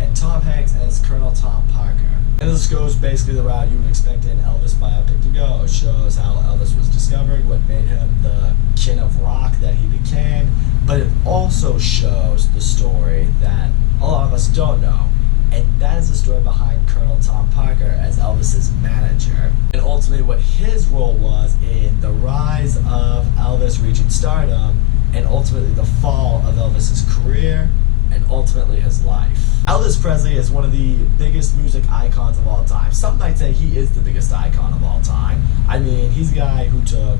and Tom Hanks as Colonel Tom Parker. And this goes basically the route you would expect an Elvis biopic to go. It shows how Elvis was discovered, what made him the king of rock that he became, but it also shows the story that a lot of us don't know. And that is the story behind Colonel Tom Parker as Elvis's manager. And ultimately what his role was in the rise of Elvis reaching stardom, and ultimately the fall of Elvis's career, and ultimately his life. Elvis Presley is one of the biggest music icons of all time. Some might say he is the biggest icon of all time. I mean, he's a guy who took,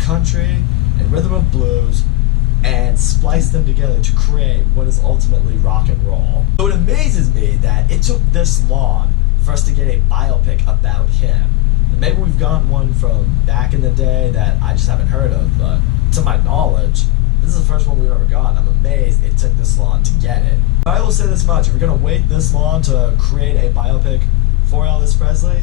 country and rhythm and blues, and spliced them together to create what is ultimately rock and roll. So it amazes me that it took this long for us to get a biopic about him. And maybe we've gotten one from back in the day that I just haven't heard of, but to my knowledge, this is the first one we've ever gotten. I'm amazed it took this long to get it. I will say this much, if you're gonna wait this long to create a biopic for Elvis Presley,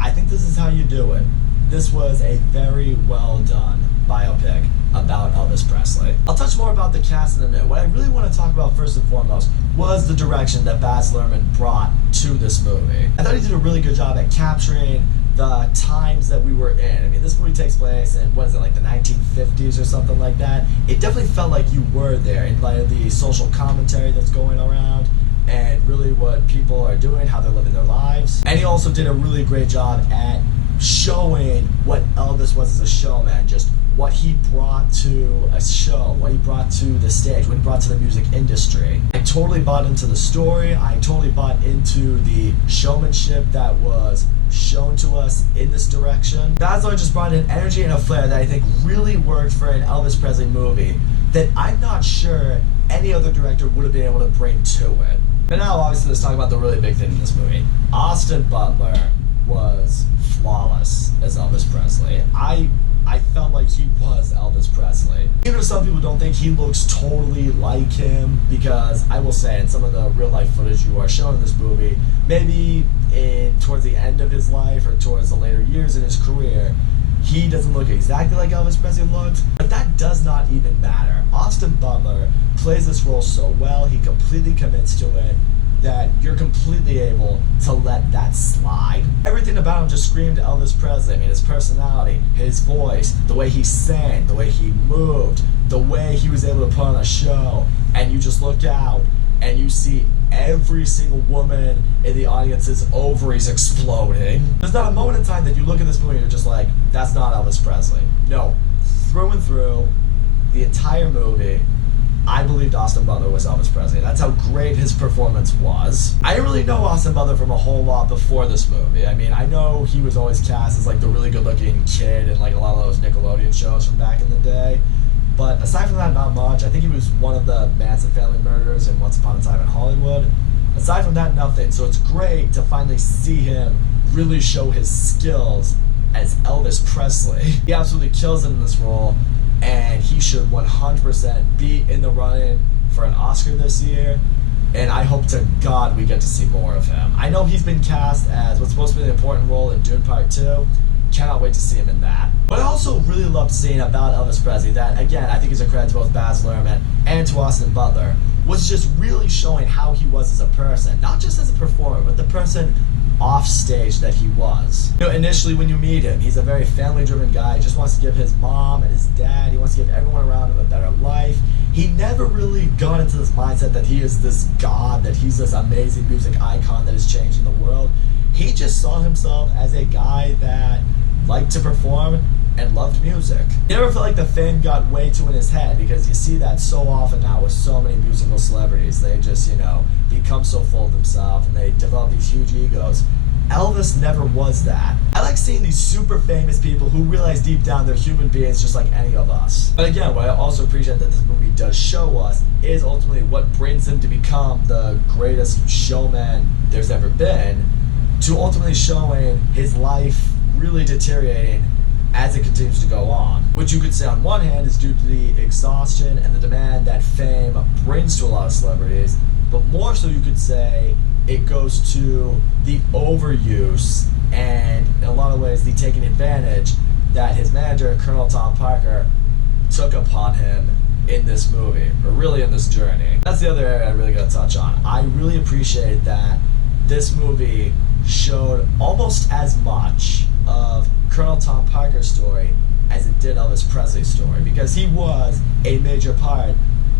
I think this is how you do it. This was a very well done biopic about Elvis Presley. I'll touch more about the cast in a minute. What I really want to talk about first and foremost was the direction that Baz Luhrmann brought to this movie. I thought he did a really good job at capturing the times that we were in. I mean, this movie takes place in, what is it, like the 1950s or something like that? It definitely felt like you were there in light of the social commentary that's going around and really what people are doing, how they're living their lives. And he also did a really great job at showing what Elvis was as a showman, just what he brought to a show, what he brought to the stage, what he brought to the music industry. I totally bought into the story. I totally bought into the showmanship that was shown to us in this direction. Baz Luhrmann just brought an energy and a flair that I think really worked for an Elvis Presley movie that I'm not sure any other director would have been able to bring to it. But now, obviously, let's talk about the really big thing in this movie. Austin Butler was flawless as Elvis Presley. I felt like he was Elvis Presley. Even if some people don't think he looks totally like him, because I will say in some of the real life footage you are shown in this movie, maybe towards the end of his life or towards the later years in his career, he doesn't look exactly like Elvis Presley looked, but that does not even matter. Austin Butler plays this role so well, he completely commits to it, that you're completely able to let that slide. Everything about him just screamed Elvis Presley. I mean, his personality, his voice, the way he sang, the way he moved, the way he was able to put on a show, and you just look out and you see every single woman in the audience's ovaries exploding. There's not a moment in time that you look at this movie and you're just like, that's not Elvis Presley. No, through and through, the entire movie, I believed Austin Butler was Elvis Presley. That's how great his performance was. I didn't really know Austin Butler from a whole lot before this movie. I mean, I know he was always cast as like the really good looking kid in like a lot of those Nickelodeon shows from back in the day. But aside from that, not much. I think he was one of the Manson family murderers in Once Upon a Time in Hollywood. Aside from that, nothing. So it's great to finally see him really show his skills as Elvis Presley. He absolutely kills it in this role, and he should 100% be in the running for an Oscar this year, and I hope to God we get to see more of him. I know he's been cast as what's supposed to be an important role in Dune Part 2. Cannot wait to see him in that. But I also really loved seeing about Elvis Presley that, again, I think is a credit to both Baz Luhrmann and to Austin Butler, was just really showing how he was as a person, not just as a performer, but the person off stage that he was. You know, initially when you meet him, he's a very family-driven guy. He just wants to give his mom and his dad, he wants to give everyone around him a better life. He never really got into this mindset that he is this god, that he's this amazing music icon that is changing the world. He just saw himself as a guy that liked to perform and loved music. He never felt like the fame got way too in his head, because you see that so often now with so many musical celebrities. They just, become so full of themselves and they develop these huge egos. Elvis never was that. I like seeing these super famous people who realize deep down they're human beings just like any of us. But again, what I also appreciate that this movie does show us is ultimately what brings him to become the greatest showman there's ever been, to ultimately showing his life really deteriorating as it continues to go on. Which you could say on one hand is due to the exhaustion and the demand that fame brings to a lot of celebrities, but more so you could say it goes to the overuse and in a lot of ways the taking advantage that his manager, Colonel Tom Parker, took upon him in this movie, or really in this journey. That's the other area I really gotta touch on. I really appreciate that this movie showed almost as much of Colonel Tom Parker's story as it did Elvis Presley's story, because he was a major part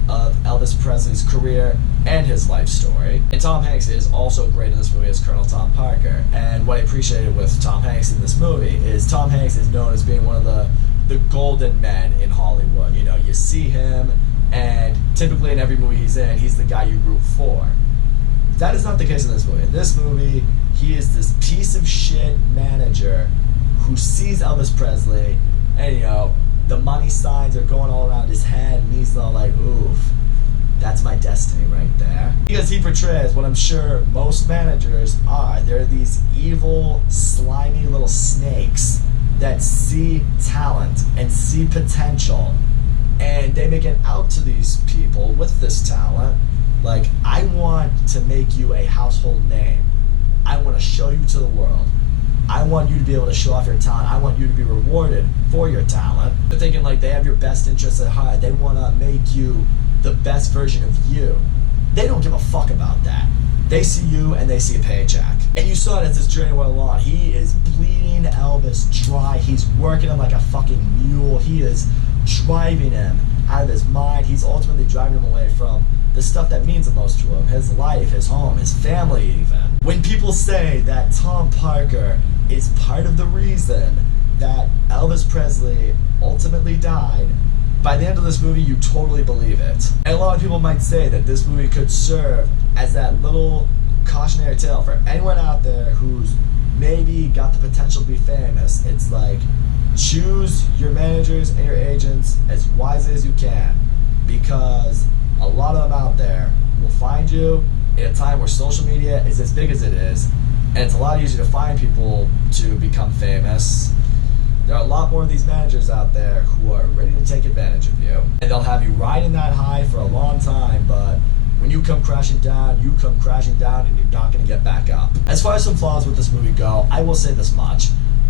of Elvis Presley's career and his life story. And Tom Hanks is also great in this movie as Colonel Tom Parker. And what I appreciated with Tom Hanks in this movie is Tom Hanks is known as being one of the golden men in Hollywood. You know, you see him, and typically in every movie he's in, he's the guy you root for. That is not the case in this movie. In this movie, he is this piece of shit manager who sees Elvis Presley, and you know, the money signs are going all around his head, and he's all like, oof, that's my destiny right there. Because he portrays what I'm sure most managers are. They're these evil, slimy little snakes that see talent and see potential, and they make it out to these people with this talent. Like, I want to make you a household name. I want to show you to the world. I want you to be able to show off your talent. I want you to be rewarded for your talent. They're thinking like they have your best interests at heart. They want to make you the best version of you. They don't give a fuck about that. They see you and they see a paycheck. And you saw it as this journey went along. He is bleeding Elvis dry. He's working him like a fucking mule. He is driving him out of his mind. He's ultimately driving him away from the stuff that means the most to him. His life, his home, his family even. When people say that Tom Parker is part of the reason that Elvis Presley ultimately died, by the end of this movie, you totally believe it. And a lot of people might say that this movie could serve as that little cautionary tale for anyone out there who's maybe got the potential to be famous. It's like, choose your managers and your agents as wisely as you can, because a lot of them out there will find you in a time where social media is as big as it is, and it's a lot easier to find people to become famous. There are a lot more of these managers out there who are ready to take advantage of you, and they'll have you riding that high for a long time, but when you come crashing down, you come crashing down, and you're not going to get back up. As far as some flaws with this movie go, I will say this much.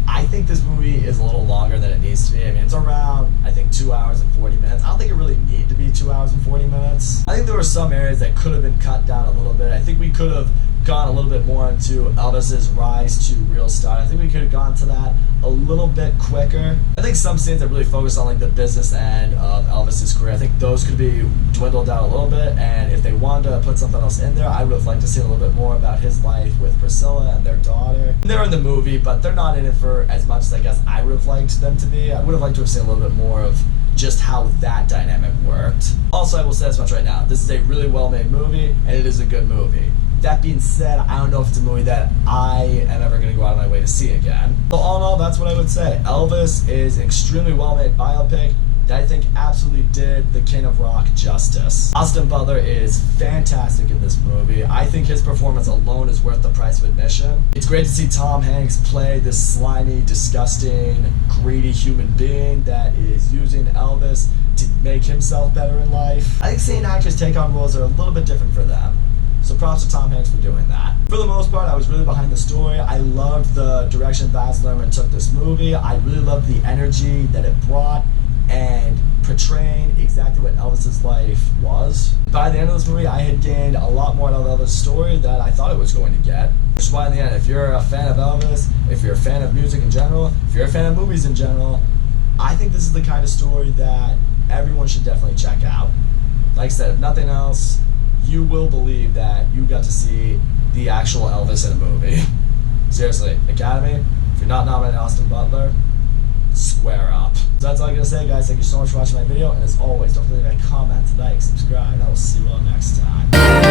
I think this movie is a little longer than it needs to be. I mean, it's around, I think, 2 hours and 40 minutes. I don't think it really needed to be 2 hours and 40 minutes. I think there were some areas that could have been cut down a little bit. I think we could have gone a little bit more into Elvis's rise to real star. I think we could have gone to that a little bit quicker. I think some scenes that really focus on like the business end of Elvis's career, I think those could be dwindled down a little bit, and if they wanted to put something else in there, I would have liked to see a little bit more about his life with Priscilla and their daughter. They're in the movie, but they're not in it for as much as I guess I would have liked them to be. I would have liked to have seen a little bit more of just how that dynamic worked. Also, I will say this much right now. This is a really well-made movie, and it is a good movie. That being said, I don't know if it's a movie that I am ever going to go out of my way to see again. But all in all, that's what I would say. Elvis is an extremely well-made biopic that I think absolutely did the King of Rock justice. Austin Butler is fantastic in this movie. I think his performance alone is worth the price of admission. It's great to see Tom Hanks play this slimy, disgusting, greedy human being that is using Elvis to make himself better in life. I think seeing actors take on roles that are a little bit different for them. So props to Tom Hanks for doing that. For the most part, I was really behind the story. I loved the direction Baz Luhrmann took this movie. I really loved the energy that it brought and portraying exactly what Elvis's life was. By the end of this movie, I had gained a lot more out of Elvis' story than I thought it was going to get. Which is why in the end, if you're a fan of Elvis, if you're a fan of music in general, if you're a fan of movies in general, I think this is the kind of story that everyone should definitely check out. Like I said, if nothing else, you will believe that you got to see the actual Elvis in a movie. Seriously, Academy, if you're not nominated Austin Butler, square up. So that's all I'm going to say, guys. Thank you so much for watching my video, and as always, don't forget to comment, like, subscribe, and I will see you all next time.